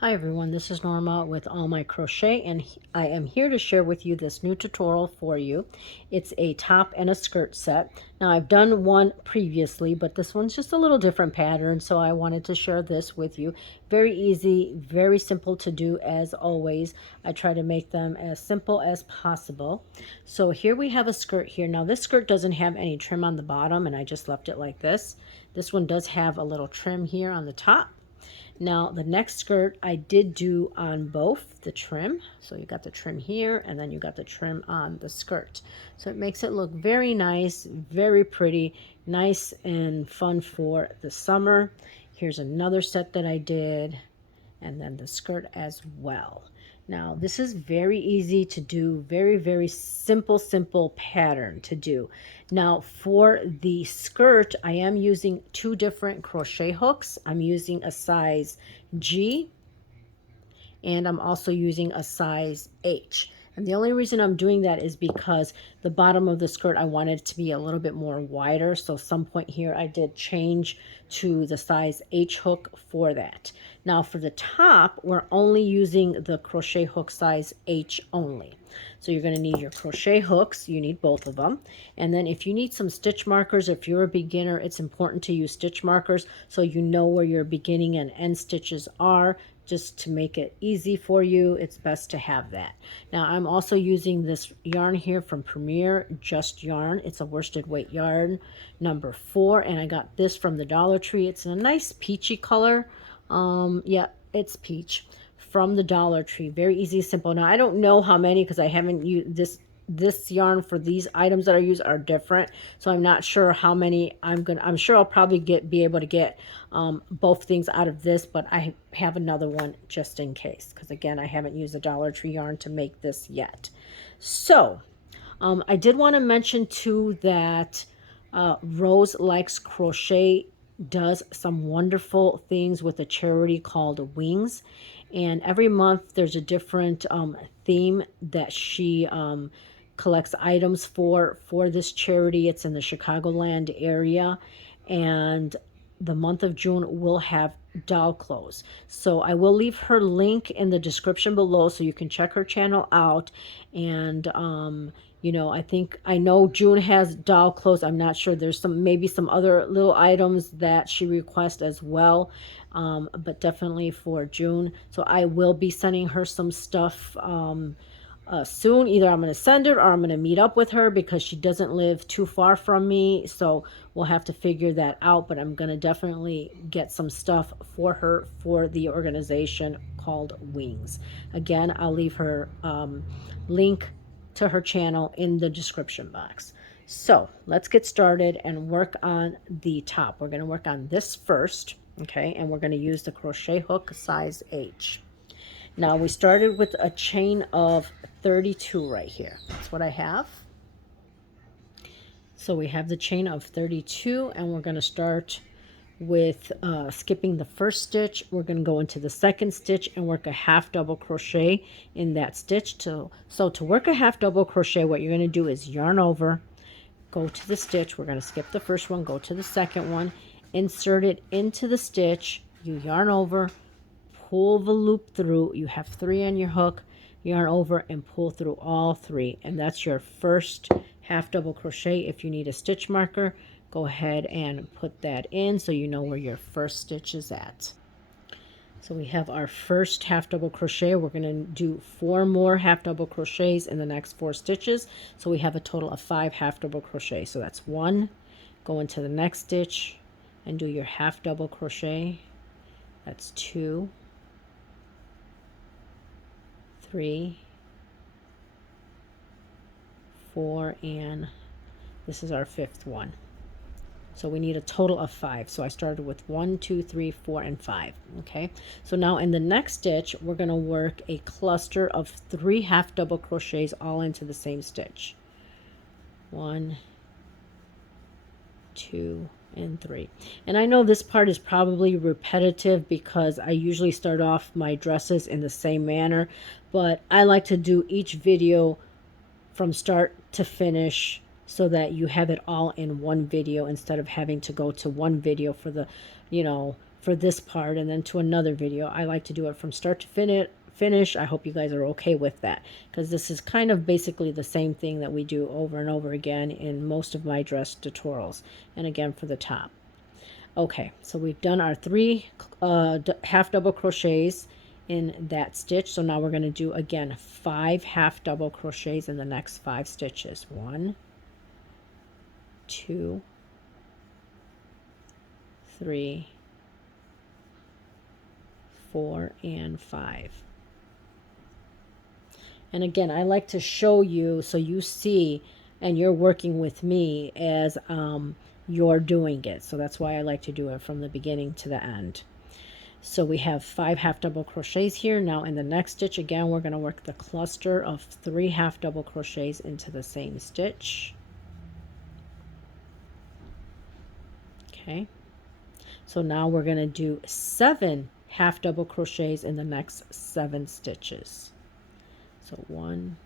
Hi everyone, this is Norma with All My Crochet, and I am here to share with you this new tutorial for you. It's a top and a skirt set. Now I've done one previously, but this one's just a little different pattern, so I wanted to share this with you. Very easy, very simple to do as always. I try to make them as simple as possible. So here we have a skirt here. Now this skirt doesn't have any trim on the bottom, and I just left it like this. This one does have a little trim here on the top. Now the next skirt I did do on both the trim. So you got the trim here and then you got the trim on the skirt. So it makes it look very nice, very pretty, nice and fun for the summer. Here's another set that I did, and then the skirt as well. Now this is very easy to do, very simple pattern to do. Now for the skirt, I am using two different crochet hooks. I'm using a size G, and I'm also using a size H. And the only reason I'm doing that is because the bottom of the skirt, I wanted it to be a little bit more wider. So some point here, I did change to the size H hook for that. Now for the top, we're only using the crochet hook size H only. So you're going to need your crochet hooks. You need both of them. And then if you need some stitch markers, if you're a beginner, it's important to use stitch markers so you know where your beginning and end stitches are. Just to make it easy for you, it's best to have that. Now I'm also using this yarn here from Premier Just Yarn. It's a worsted weight yarn number 4, and I got this from the Dollar Tree. It's a nice peachy color. Yeah, it's peach from the Dollar Tree. Very easy, simple. Now I don't know how many because I haven't used this yarn for these items that I use are different, so I'm not sure how many I'm sure I'll probably be able to get both things out of this, but I have another one just in case, because again, I haven't used a Dollar Tree yarn to make this yet. So I did want to mention too that Rose Likes Crochet does some wonderful things with a charity called Wings, and every month there's a different theme that she collects items for this charity. It's in the Chicagoland area, and the month of June will have doll clothes. So I will leave her link in the description below so you can check her channel out. And you know, I know June has doll clothes. I'm not sure, there's maybe some other little items that she requests as well, but definitely for June. So I will be sending her some stuff soon. Either I'm going to send it or I'm going to meet up with her because she doesn't live too far from me. So we'll have to figure that out. But I'm going to definitely get some stuff for her for the organization called Wings. Again, I'll leave her link to her channel in the description box. So let's get started and work on the top. We're going to work on this first, okay? And we're going to use the crochet hook size H. Now we started with a chain of 32 right here. That's what I have. So we have the chain of 32, and we're going to start with skipping the first stitch. We're going to go into the second stitch and work a half double crochet in that stitch. So to work a half double crochet, what you're going to do is yarn over, go to the stitch. We're going to skip the first one, go to the second one, insert it into the stitch, you yarn over, pull the loop through. You have 3 on your hook, yarn over and pull through all 3, and that's your first half double crochet. If you need a stitch marker, go ahead and put that in so you know where your first stitch is at. So we have our first half double crochet. We're going to do 4 more half double crochets in the next 4 stitches, so we have a total of 5 half double crochet. So that's 1, go into the next stitch and do your half double crochet. That's 2, 3, 4, and this is our 5th one. So we need a total of 5. So I started with 1, 2, 3, 4, and 5. Okay. So now in the next stitch, we're going to work a cluster of 3 half double crochets all into the same stitch. 1, 2, and 3. And I know this part is probably repetitive because I usually start off my dresses in the same manner, but I like to do each video from start to finish so that you have it all in one video instead of having to go to one video for the, for this part, and then to another video. I like to do it from start to finish. I hope you guys are okay with that, because this is kind of basically the same thing that we do over and over again in most of my dress tutorials, and again for the top. Okay, so we've done our 3 half double crochets in that stitch. So now we're going to do again 5 half double crochets in the next 5 stitches. 1, 2, 3, 4, and 5. And again, I like to show you so you see and you're working with me as you're doing it. So that's why I like to do it from the beginning to the end. So we have 5 half double crochets here. Now in the next stitch, again, we're going to work the cluster of 3 half double crochets into the same stitch. Okay. So now we're going to do 7 half double crochets in the next 7 stitches. So 1,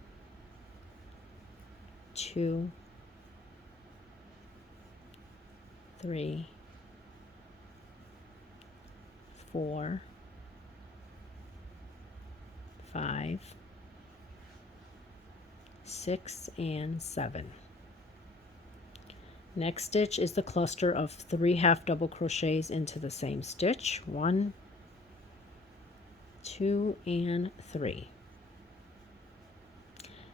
2, 3, 4, 5, 6, and 7. Next stitch is the cluster of 3 half double crochets into the same stitch. 1, 2, and 3.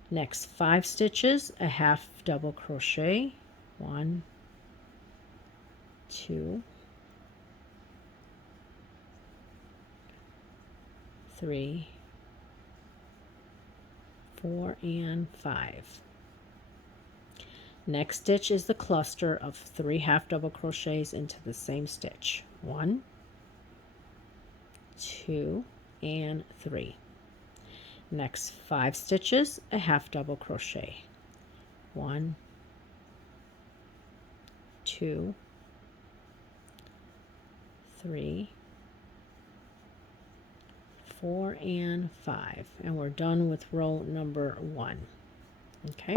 Next 5 stitches, a half double crochet. 1, 2, 3, 4, and 5. Next stitch is the cluster of 3 half double crochets into the same stitch. 1, 2, and 3. Next 5 stitches, a half double crochet. 1, 2, 3, 4, and 5. And we're done with row number 1. Okay,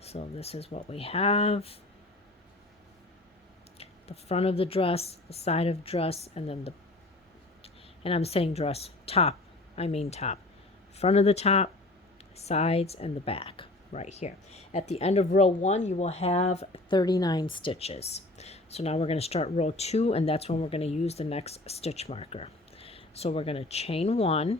so this is what we have. The front of the dress, the side of dress, and then and I'm saying dress, top, I mean top. Front of the top, sides, and the back right here. At the end of row 1, you will have 39 stitches. So now we're going to start row 2, and that's when we're going to use the next stitch marker. So we're going to chain 1,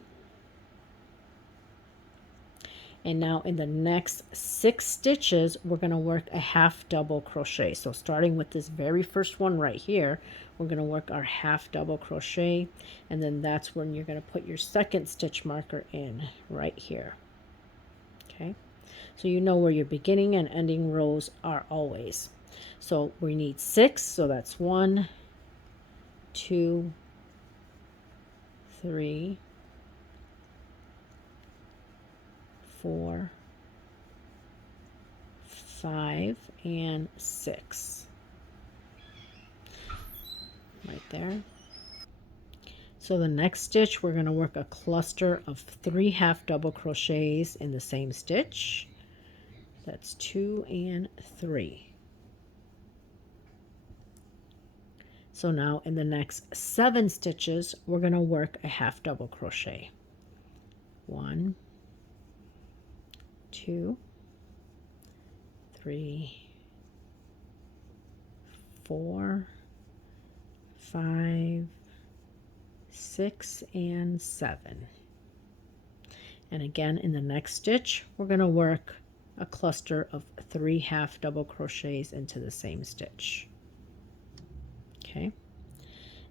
and now in the next 6 stitches we're going to work a half double crochet. So starting with this very first one right here, we're going to work our half double crochet, and then that's when you're going to put your second stitch marker in right here. Okay, so you know where your beginning and ending rows are always. So we need 6, so that's 1, 2, 3, 4, 5, and 6 right there. So the next stitch, we're going to work a cluster of 3 half double crochets in the same stitch. That's 2 and 3. So now in the next 7 stitches, we're going to work a half double crochet. 1, 2, 3, 4, 5, 6, and 7. And again, in the next stitch, we're going to work a cluster of 3 half double crochets into the same stitch. Okay.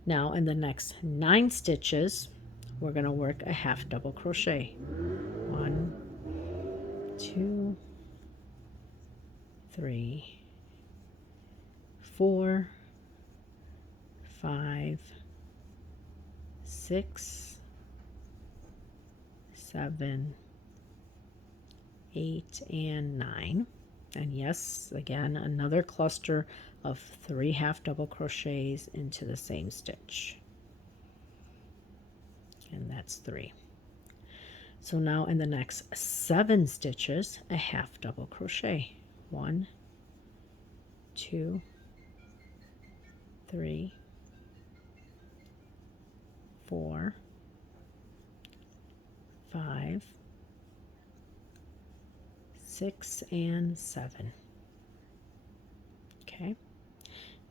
Now in the next 9 stitches, we're going to work a half double crochet. 1, 2, 3, 4, 5, 6, 7, 8, and 9. And yes, again, another cluster of 3 half double crochets into the same stitch. And that's 3. So now in the next 7 stitches, a half double crochet. 1, 2, 3, 4, 5, 6, and 7. Okay.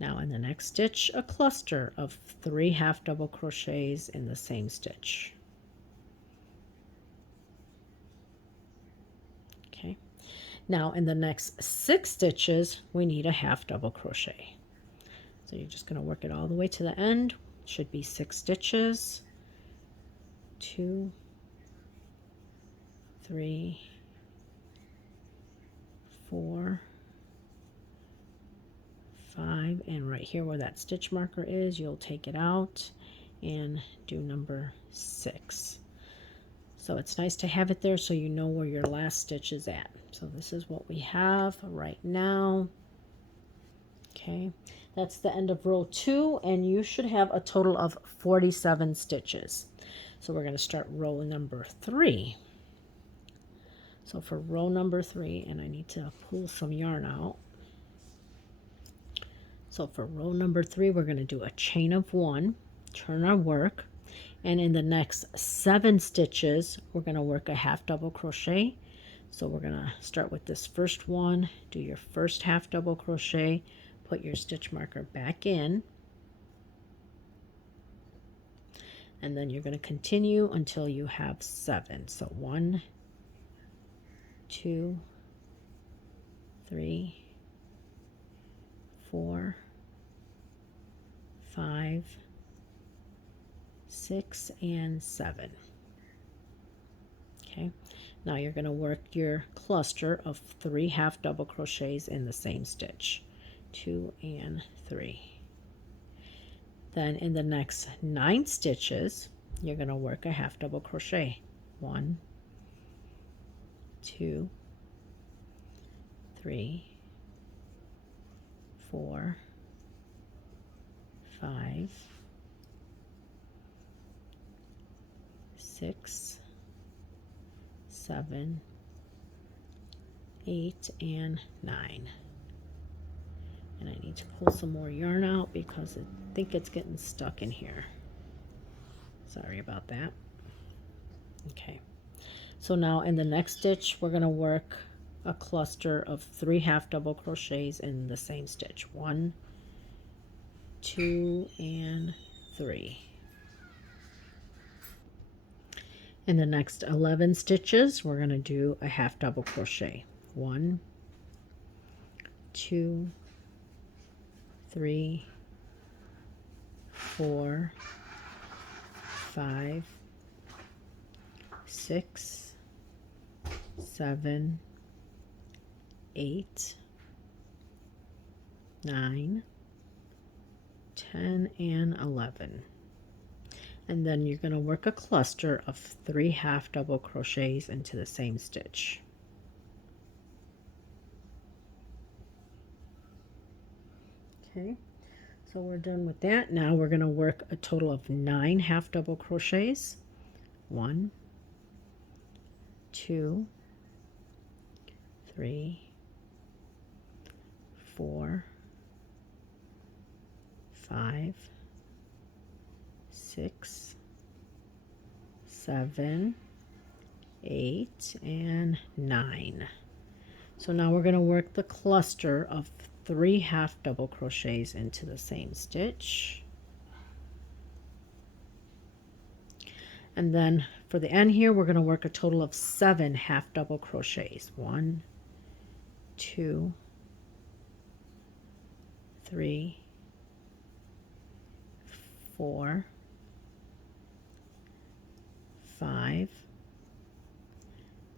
Now in the next stitch, a cluster of 3 half double crochets in the same stitch. Okay. Now in the next 6 stitches, we need a half double crochet. So you're just going to work it all the way to the end. Should be 6 stitches. 2, 3, 4, 5, and right here where that stitch marker is, you'll take it out and do number 6. So it's nice to have it there so you know where your last stitch is at. So this is what we have right now. Okay, that's the end of row 2, and you should have a total of 47 stitches. So we're going to start row number 3. So for row number 3, and I need to pull some yarn out. So for row number 3, we're going to do a chain of 1, turn our work, and in the next 7 stitches, we're going to work a half double crochet. So we're going to start with this first one, do your first half double crochet, put your stitch marker back in, and then you're going to continue until you have 7. So 1, 2, 3, 4, 5, 6, and 7. Okay, now you're going to work your cluster of 3 half double crochets in the same stitch, 2 and 3. Then in the next 9 stitches, you're going to work a half double crochet, 1, 2, 3, 4, 5, 6, 7, 8, and 9. And I need to pull some more yarn out because I think it's getting stuck in here. Sorry about that. Okay, so now in the next stitch, we're going to work a cluster of 3 half double crochets in the same stitch, 1, 2, and 3. In the next 11 stitches, we're going to do a half double crochet, 1, 2, 3, 4, 5, 6, 7, 8, 9, 10, and 11. And then you're going to work a cluster of 3 half double crochets into the same stitch. Okay, so we're done with that. Now we're going to work a total of 9 half double crochets. 1, 2, 3, 4, 5, 6, 7, 8, and 9. So now we're going to work the cluster of 3 half double crochets into the same stitch. And then for the end here, we're going to work a total of 7 half double crochets. 1, 2, 3, 4, 5,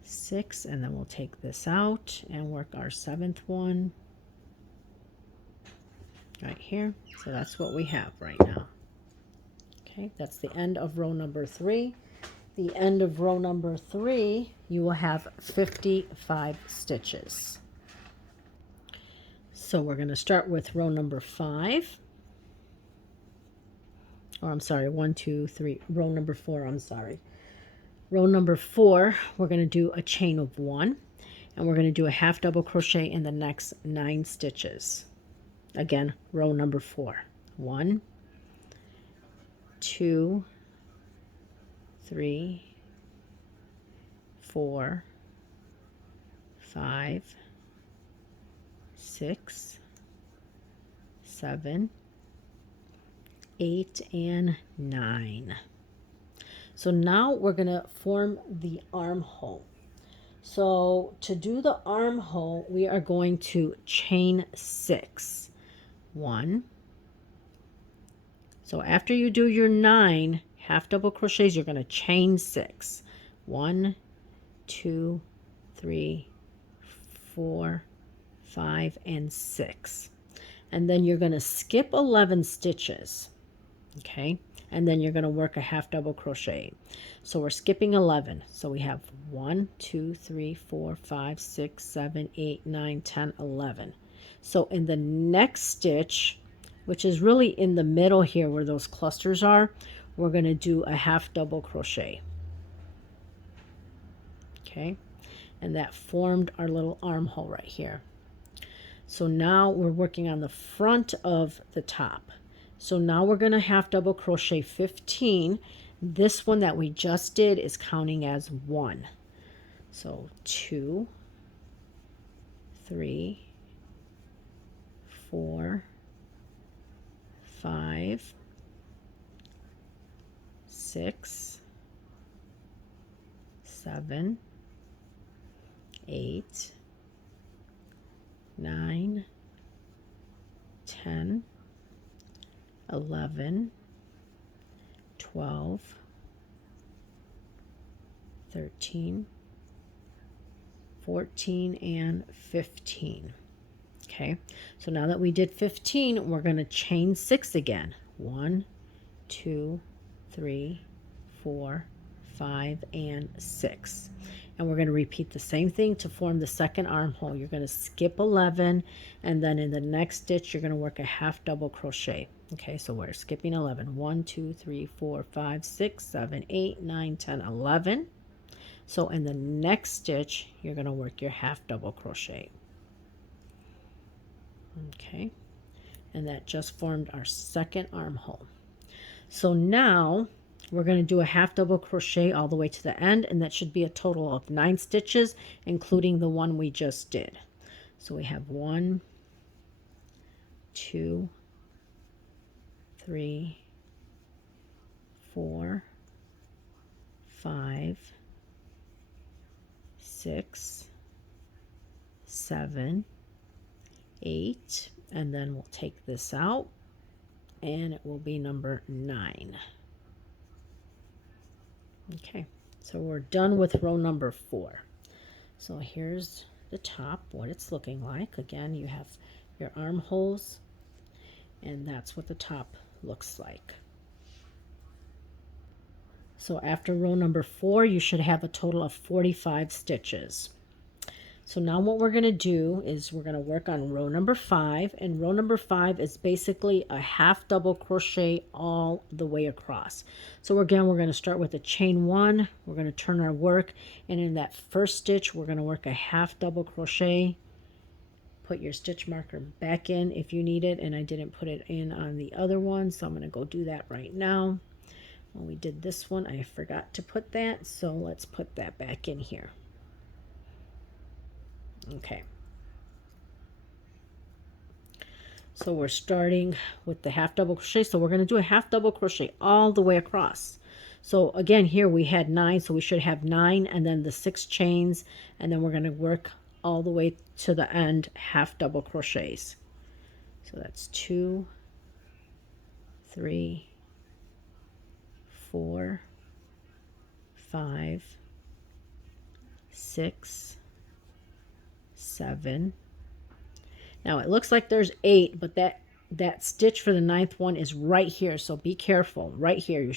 6, and then we'll take this out and work our 7th one right here. So that's what we have right now. Okay, that's the end of row number 3. The end of row number 3, you will have 55 stitches. So we're going to start with row number 5. Or I'm sorry, 1, 2, 3, row number 4, I'm sorry. Row number 4, we're going to do a chain of 1, and we're going to do a half double crochet in the next 9 stitches. Again, row number 4. 1, 2, 3, 4, 5, 6, 7, 8, and 9. So now we're going to form the armhole. So to do the armhole, we are going to chain 6. 1. So after you do your 9 half double crochets, you're going to chain 6. 1, 2, 3, 4, 5, and 6. And then you're going to skip 11 stitches. Okay, and then you're going to work a half double crochet. So we're skipping 11. So we have 1, 2, 3, 4, 5, 6, 7, 8, 9, 10, 11. So in the next stitch, which is really in the middle here where those clusters are, we're going to do a half double crochet. Okay, and that formed our little armhole right here. So now we're working on the front of the top. So now we're going to half double crochet 15. This one that we just did is counting as 1. So 2, 3, 4, 5, 6, 7, 8, 9, 10, 11, 12, 13, 14, and 15. Okay, so now that we did 15, we're going to chain 6 again. 1, 2, 3, 4, 5, and 6. And we're going to repeat the same thing to form the second armhole. You're going to skip 11, and then in the next stitch, you're going to work a half double crochet. Okay, so we're skipping 11. 1, 2, 3, 4, 5, 6, 7, 8, 9, 10, 11. So in the next stitch, you're going to work your half double crochet. Okay, and that just formed our second armhole. So now we're going to do a half double crochet all the way to the end, and that should be a total of 9 stitches, including the one we just did. So we have 1, 2, 3, 4, 5, 6, 7, 8, and then we'll take this out, and it will be number 9. Okay, so we're done with row number 4. So here's the top, what it's looking like. Again, you have your armholes, and that's what the top looks like. So after row number 4, you should have a total of 45 stitches. So now what we're going to do is we're going to work on row number 5, and row number 5 is basically a half double crochet all the way across. So again, we're going to start with a chain 1, we're going to turn our work, and in that first stitch we're going to work a half double crochet. Put your stitch marker back in if you need it, and I didn't put it in on the other one, so I'm going to go do that right now. When we did this one, I forgot to put that, so let's put that back in here. Okay, so we're starting with the half double crochet, so we're going to do a half double crochet all the way across. So again, here we had 9, so we should have 9 and then the 6 chains, and then we're going to work all the way to the end half double crochets. So that's 2, 3, 4, 5, 6, 7. Now it looks like there's 8, but that stitch for the 9th one is right here, so be careful. Right here,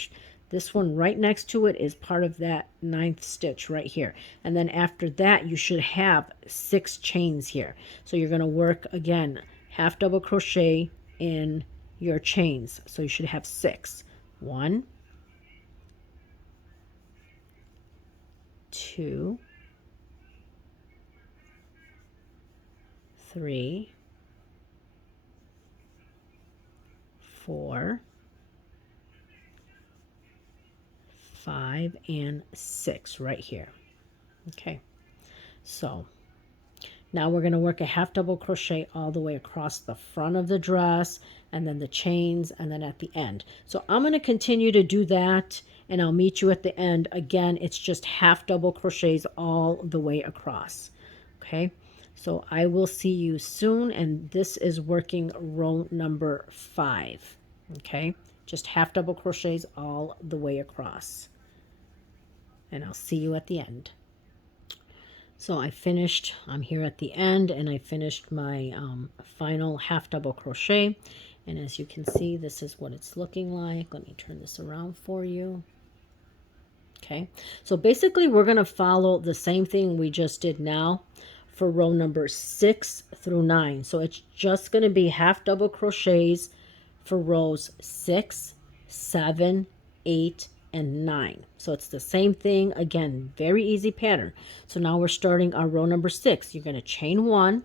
this one right next to it is part of that 9th stitch right here, and then after that you should have 6 chains here. So you're going to work again half double crochet in your chains, so you should have 6. 1, 2, 3, 4, 5, and 6 right here. Okay, so now we're going to work a half double crochet all the way across the front of the dress, and then the chains, and then at the end. So I'm going to continue to do that, and I'll meet you at the end. Again, it's just half double crochets all the way across. Okay, so I will see you soon, and this is working row number 5. Okay, just half double crochets all the way across, and I'll see you at the end. So I'm here at the end, and I finished my final half double crochet. And as you can see, this is what it's looking like. Let me turn this around for you. Okay, so basically we're going to follow the same thing we just did now for row number 6 through 9. So it's just going to be half double crochets for rows 6, 7, 8, and 9. So it's the same thing. Again, very easy pattern. So now we're starting our row number 6. You're going to chain 1,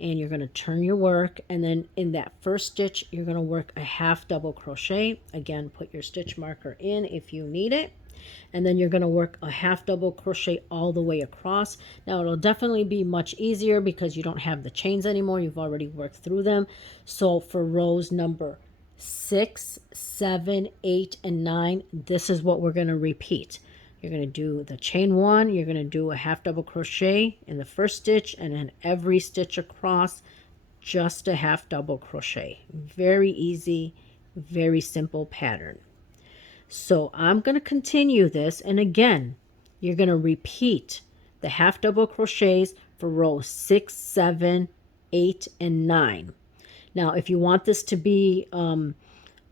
and you're going to turn your work, and then in that first stitch you're going to work a half double crochet. Again, put your stitch marker in if you need it. And then you're going to work a half double crochet all the way across. Now it'll definitely be much easier because you don't have the chains anymore. You've already worked through them. So for rows number 6, 7, 8, and 9, this is what we're going to repeat. You're going to do the chain 1, you're going to do a half double crochet in the first stitch, and then every stitch across just a half double crochet. Very easy, very simple pattern. So I'm going to continue this, and again, you're going to repeat the half double crochets for rows 6, 7, 8, and 9. Now, if you want this to be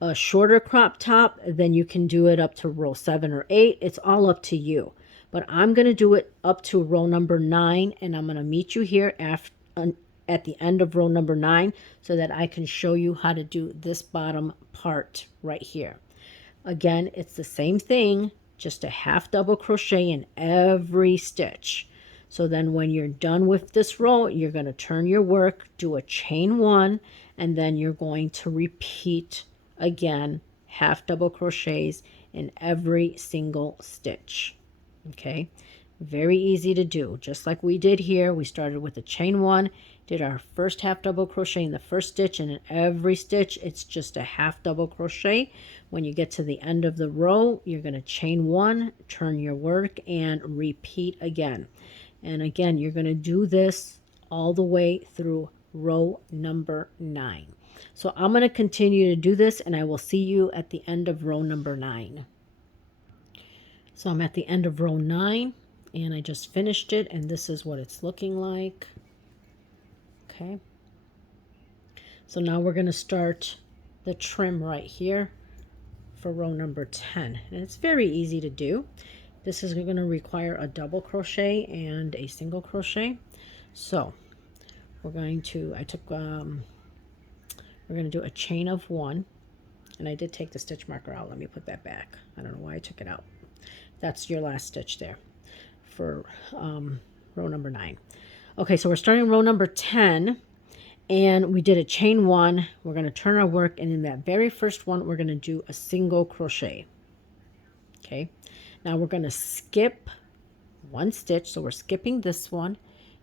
a shorter crop top, then you can do it up to row 7 or 8. It's all up to you. But I'm going to do it up to row number 9, and I'm going to meet you here at the end of row number 9 so that I can show you how to do this bottom part right here. Again, it's the same thing, just a half double crochet in every stitch. So then when you're done with this row, you're going to turn your work, do a chain 1, and then you're going to repeat again half double crochets in every single stitch. Okay, very easy to do, just like we did here. We started with a chain 1, did our first half double crochet in the first stitch, and in every stitch it's just a half double crochet. When you get to the end of the row, you're going to chain 1, turn your work, and repeat again. And again, you're going to do this all the way through row number 9. So I'm going to continue to do this, and I will see you at the end of row number 9. So I'm at the end of row 9, and I just finished it, and this is what it's looking like. Okay. So now we're going to start the trim right here for row number 10. And it's very easy to do. This is going to require a double crochet and a single crochet. So we're going to, we're going to do a chain of 1. And I did take the stitch marker out. Let me put that back. I don't know why I took it out. That's your last stitch there for row number 9. Okay, so we're starting row number 10, and we did a chain 1. We're going to turn our work, and in that very first one, we're going to do a single crochet. Okay, now we're going to skip 1 stitch, so we're skipping this one,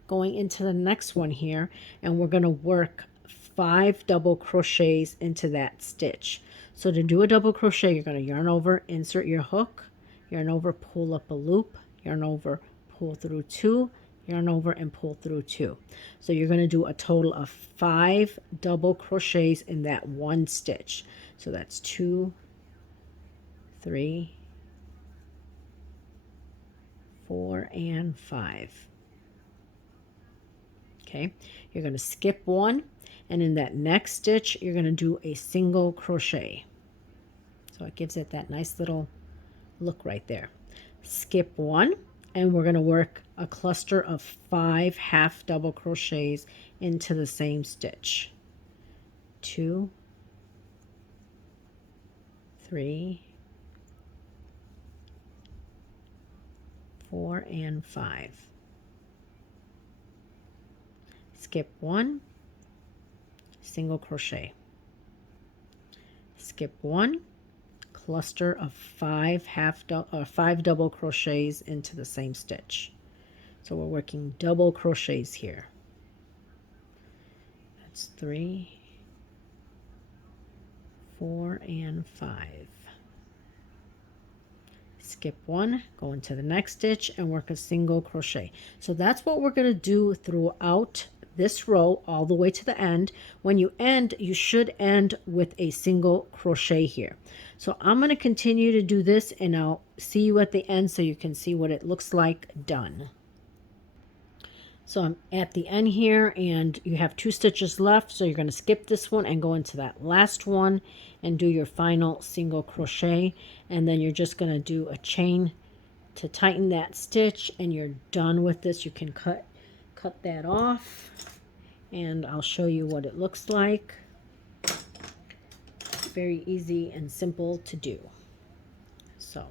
going into the next one here, and we're going to work 5 double crochets into that stitch. So to do a double crochet, you're going to yarn over, insert your hook, yarn over, pull up a loop, yarn over, pull through 2, yarn over, and pull through 2. So you're going to do a total of 5 double crochets in that 1 stitch. So that's 2, 3, 4, and 5. Okay, you're going to skip 1, and in that next stitch you're going to do a single crochet. So it gives it that nice little look right there. Skip 1, and we're going to work a cluster of 5 half double crochets into the same stitch. 2, 3, 4, and 5. Skip 1, single crochet. Skip 1, cluster of five double crochets into the same stitch. So we're working double crochets here. That's 3, 4, and 5. Skip one, go into the next stitch and work a single crochet. So that's what we're going to do throughout this row all the way to the end. When you end, you should end with a single crochet here. So I'm going to continue to do this and I'll see you at the end so you can see what it looks like done. So I'm at the end here and you have 2 stitches left, so you're going to skip this one and go into that last one and do your final single crochet, and then you're just going to do a chain to tighten that stitch and you're done with this. You can cut that off and I'll show you what it looks like. Very easy and simple to do. So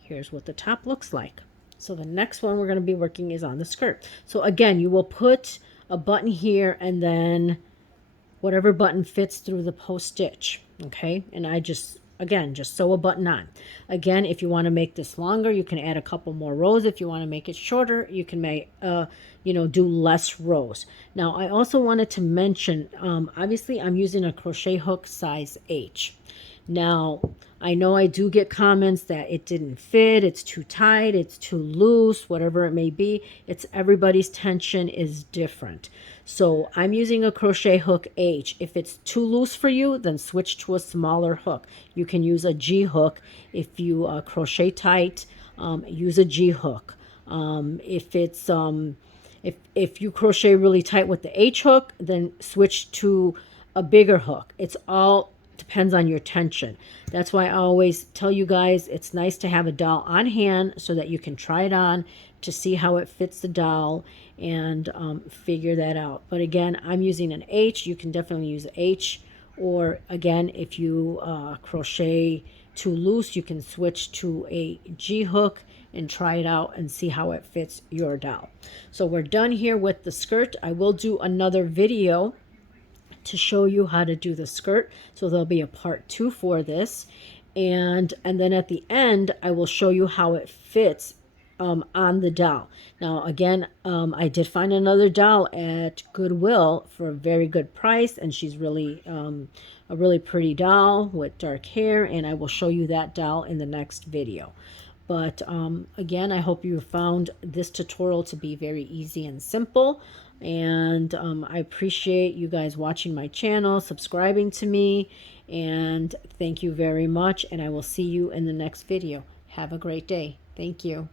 here's what the top looks like. So the next one we're going to be working is on the skirt. So again, you will put a button here and then whatever button fits through the post stitch. Okay. And I just sew a button on. Again, if you want to make this longer, you can add a couple more rows. If you want to make it shorter, you can make, do less rows. Now, I also wanted to mention, obviously I'm using a crochet hook size H. Now, I know I do get comments that it didn't fit, it's too tight, it's too loose, whatever it may be. It's everybody's tension is different. So I'm using a crochet hook H. If it's too loose for you, then switch to a smaller hook. You can use a G hook. If you crochet tight, use a G hook. If you crochet really tight with the H hook, then switch to a bigger hook. It's all depends on your tension. That's why I always tell you guys it's nice to have a doll on hand so that you can try it on to see how it fits the doll and figure that out. But again, I'm using an H. You can definitely use H, or again, if you crochet too loose, you can switch to a G hook and try it out and see how it fits your doll. So we're done here with the skirt. I will do another video to show you how to do the skirt, so there'll be a part 2 for this, and then at the end I will show you how it fits on the doll. Now again, I did find another doll at Goodwill for a very good price, and she's really a really pretty doll with dark hair, and I will show you that doll in the next video. But again, I hope you found this tutorial to be very easy and simple. And I appreciate you guys watching my channel, subscribing to me, and thank you very much. And I will see you in the next video. Have a great day. Thank you.